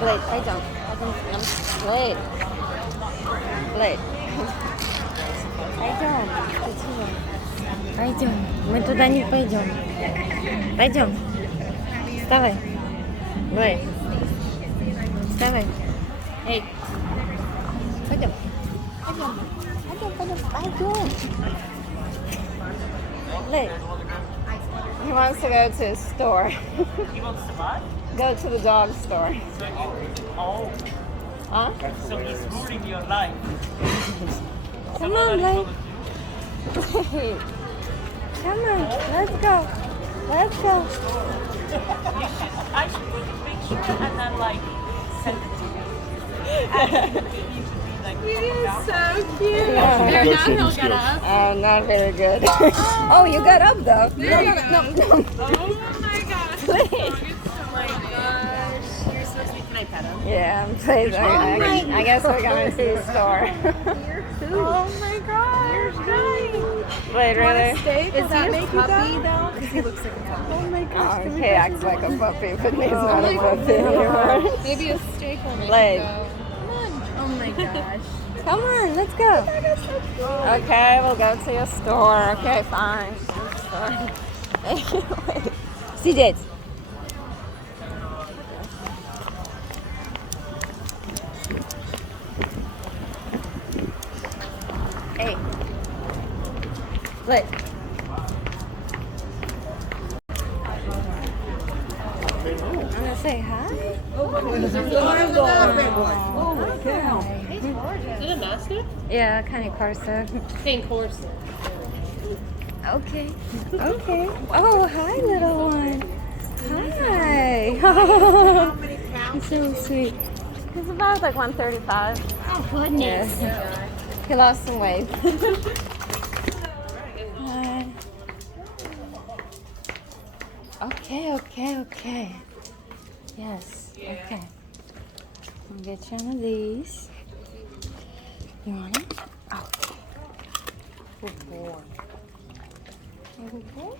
Blade, 빨정. Blade. Blade. Пойдем. Мы туда не пойдем. Пойдем. Вставай. Блейд. Вставай. Эй. Пойдем. Пойдем. Blade. He wants to go to his store. He wants to what? Go to the dog store. Oh, Huh? so he's ruining your life. Come on, Blade. Come on, let's go. Let's go. I should take a picture and then like send it to you. And maybe you should be like, He is so cute. Yeah. There, now he'll get up. Not very good. Oh, you got up though. There you No. Oh my gosh. Please. Oh my gosh. You're supposed to be, can I pet him? Yeah, please. I guess we're going to the store. Oh my gosh. You're nice. Wait, really? Does that make you puppy though? Because he looks like a puppy. Oh my gosh. Oh, he acts like a puppy, but he's not a puppy anymore. Maybe a steak will make Blade. you go. Come on. Oh my gosh. Come on, let's go. Okay, we'll go to your store. Okay, fine. Wait. Сидеть. Hey. Look. I'm gonna say hi. Is it a master? Yeah, Cane Corso. Cane Corso. Okay. Okay. Oh, hi, little one. Hi. He's so sweet. He's about like 135. Oh goodness. Yeah. He lost some weight. Hi. Okay. Yes. Okay. I'll get you one of these. You want it? Okay. Good boy. Good boy.